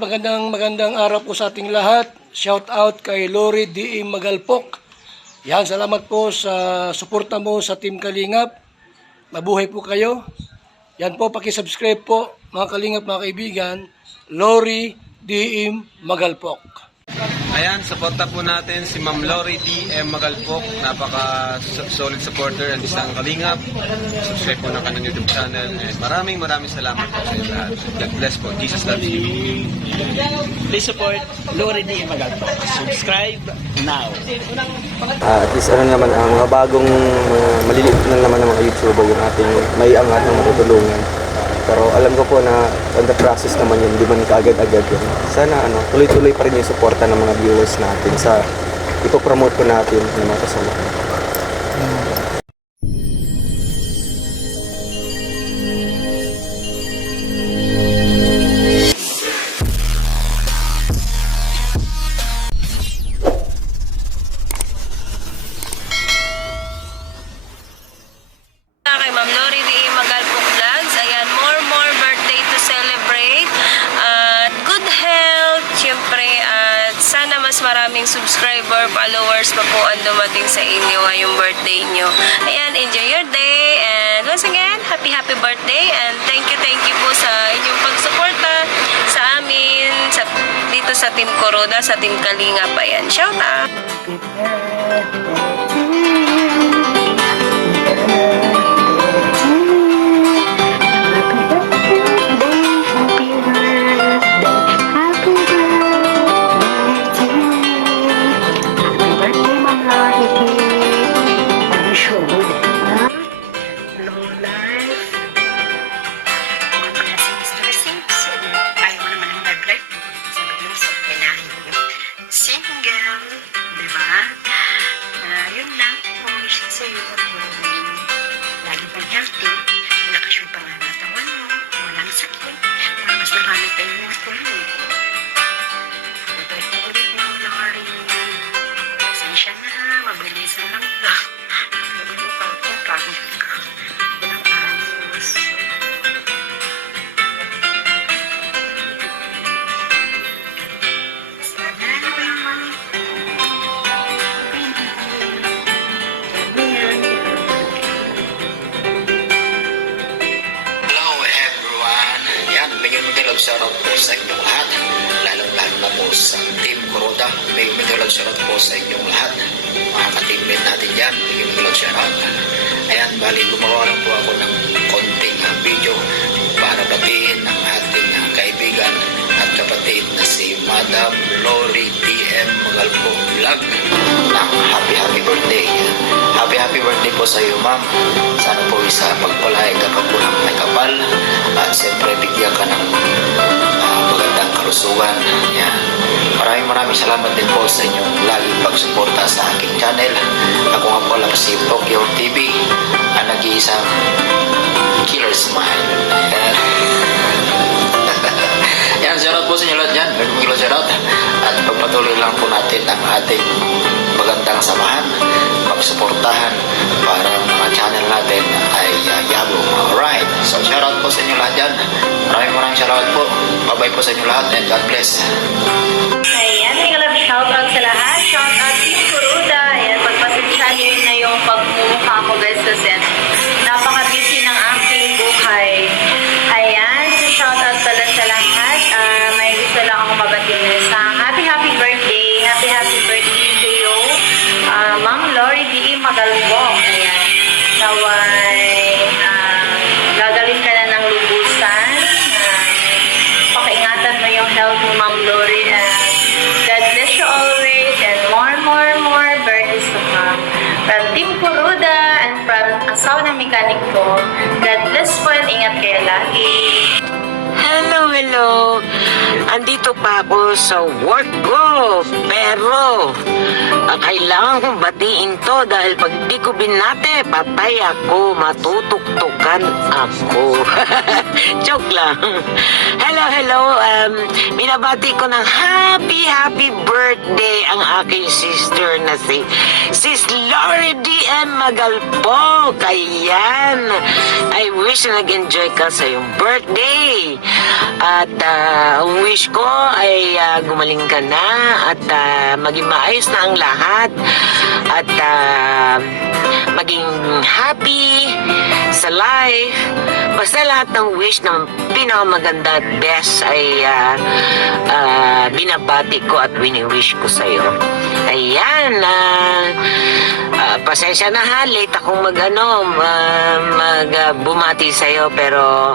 Magandang araw po sa ating lahat. Shout out kay Lori D. Magalpok. Yan, salamat po sa suporta mo sa Team Kalingap. Mabuhay po kayo. Yan po, paki-subscribe po mga Kalingap, mga kaibigan. Lori D. Magalpok. Ayan, suporta po natin si Ma'am Lori D.M. Magalpok. Napaka-solid supporter ng isang Kalingap. Subscribe po ng kanyang YouTube channel. And maraming salamat po sa inyo lahat. God bless po. Jesus loves you. Please support Lori D. Magalpok. Subscribe now. At least ano naman, ang mga bagong maliliit lang naman ng mga YouTuber yung ating may angat ng matutulungan. Pero alam ko po na on the process naman yun, di man kaagad-agad yun. Sana tuloy-tuloy pa rin yung suporta ng mga viewers natin sa ipopromote po natin ng mga kasama. Kay Ma'am Lori D. Magalpok Vlogs. Ayan, more birthday to celebrate. At good health, syempre. At sana mas maraming subscriber, followers pa po ang dumating sa inyo ngayong birthday nyo. Ayan, enjoy your day. And once again, happy birthday. And thank you po sa inyong pagsuporta sa amin, dito sa Team Kuroda, sa Team Kalingap. Ayan, shout out! Single, di ba? Yun lang, kung wish ko sa'yo, lagi pang healthy, nakashoot pa nga natawan mo, walang sakit, para mas marami tayo ng tuloy. Babalik na ulit mo, Lori. Pasensya na, mabilis na lang ba? Nagulo pa ako, walang ayos. Shoutout po sa inyong lahat, lalong-lalo na po sa Team Kuroda. May shoutout po sa inyong lahat, mga ka-teammate natin dyan. May shoutout. Ayan, bali gumawa lang po ako ng konting video para batiin ng ating kaibigan at kapatid na si Madam Lori D.M. Magalpok Vlog ng happy birthday. Happy birthday po sa iyo, ma'am. Sana po isa pagpalain ka pa po ng may kapal at siyempre bigyan ka ng magandang kalusugan. Yan. Maraming salamat din po sa inyong laging pagsuporta sa aking channel. Ako nga po lang si Tokyo TV, ang nag-iisang killer smile. Yan, shoutout po sa inyo lahat dyan. May shoutout. At pagpatuloy lang po natin ang ating magandang samahan, pagsuportahan para mga channel natin ay yabong. Alright, so shoutout po sa inyo lahat dyan. Maraming shoutout po. Bye-bye po sa inyo lahat and God bless. Ayan, may love shoutout sa lahat. Shoutout Team Kuroda. Ayan, pagpasensyahin na yung pagmumukha ko guys kasi napaka-busy ng aking buhay. Ayan, shoutout pala sa lahat. May gusto lang ako mabatiin sa happy birthday. Happy birthday to you, Ma'am Lori D. Magalpok. Ayan, naway gagaling ka na ng lubusan. Pakiingatan mo yung health mo, Ma'am Lori. God bless you always and more birthdays to come. From Team Kuroda and from asawa ng mekanik ko, God bless po and ingat kayo lagi. Hello. Andito pa ako sa work ko. Pero, kailangan kong batiin to dahil pag di ko binate, patay ako, matutuktukan ako. Joke lang. Hello. Binabati ko ng happy birthday ang aking sister na si Sis Lori DM Magalpok. Ayan. I wish na nag-enjoy ka sa iyong birthday. At ang wish ko ay gumaling ka na at maging maayos na ang lahat. At maging happy sa life. Basta lahat ng wish ng pinakamaganda at best ay binabati ko at wini-wish ko sa'yo. Ayan, pasensya na ha, late akong bumati sa'yo, pero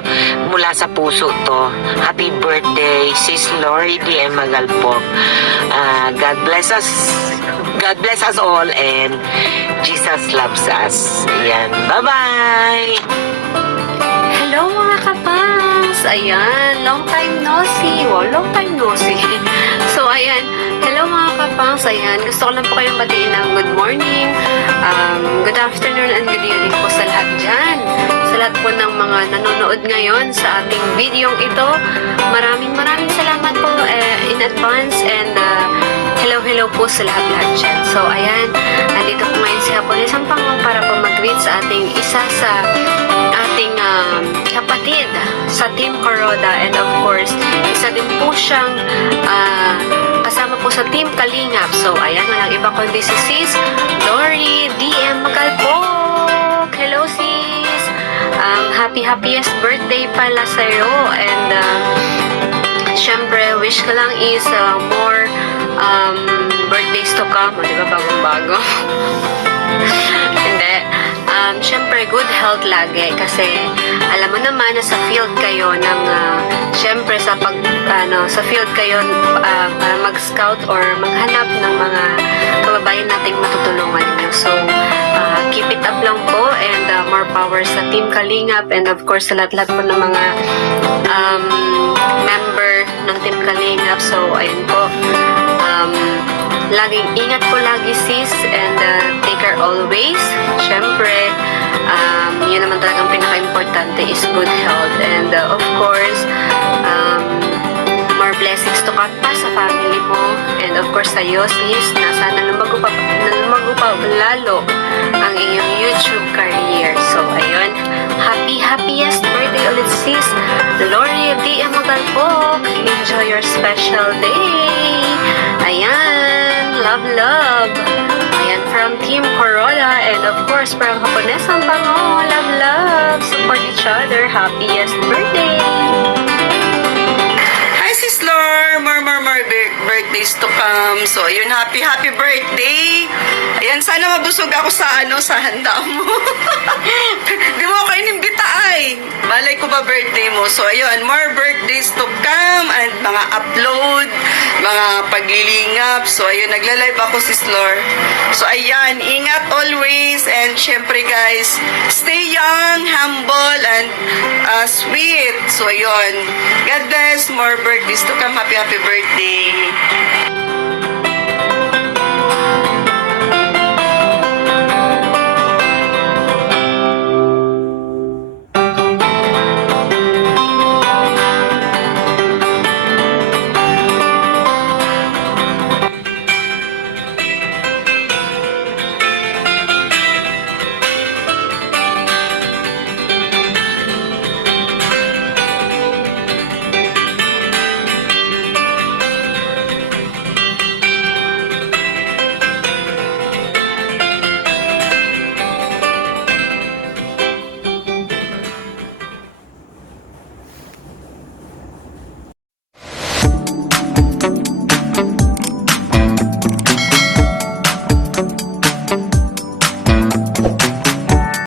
mula sa puso to. Happy birthday, Sis Lori DM Magalpok. God bless us all, and Jesus loves us. Ayan, bye-bye! Hello mga kapangs! Ayan, long time no see. Wow, long time no see. So, ayan. Hello mga kapangs. Ayan, gusto ko lang po kayong batiin ng good morning, good afternoon, and good evening po sa lahat dyan. Sa lahat po ng mga nanonood ngayon sa ating videong ito. Maraming salamat po in advance, and hello po sa lahat dyan. So, ayan. Nandito po ngayon si Hapones ang Pangong para po mag-greet sa ating isa sa ating kapatid sa Team Kuroda, and of course, isa din po siyang kasama po sa Team Kalingap. So, ayan, walang iba kundi si Sis Lori DM Magalpok. Hello, sis! Happiest birthday pala sa'yo, and syempre, wish ko lang is more birthdays to come. O, di ba, bagong-bago? Hindi. Syempre, good health lagi kasi alam mo naman na sa field kayo ng syempre sa field kayo para mag-scout or maghanap ng mga kababayan nating matutulungan niyo. So, keep it up lang po, and more power sa Team Kalingap, and of course sa lahat-lahat po ng mga member ng Team Kalingap. So, ayun po. Laging ingat po lagi, sis, and take care always. Syempre, yun naman talagang pinaka-importante is good health, and of course, more blessings to come pa sa family mo, and of course sa'yo, sis, na sana lumago pa lalo ang iyong YouTube career. So, ayun, happiest birthday ulit, sis Lori DM Magalpok. Enjoy your special day. Ayan, love. Ayan, from Team Kuroda, and of course, from Hapones ang Pangong, love. Support each other. Happiest birthday. Hi, Sis Lor! More birthdays to come. So, yun, happy birthday! Ayan, sana mabusog ako sa handa mo. Di mo ako inimbita ay. Malay ko ba birthday mo? So, ayun, more birthdays to come, and mga upload, mga paglilingap. So, ayun, nagla-live ako, Sis Lor. So, ayan, ingat always, and syempre guys, stay young, humble, and sweet. So, ayun, God bless, more birthdays to come. Happy birthday!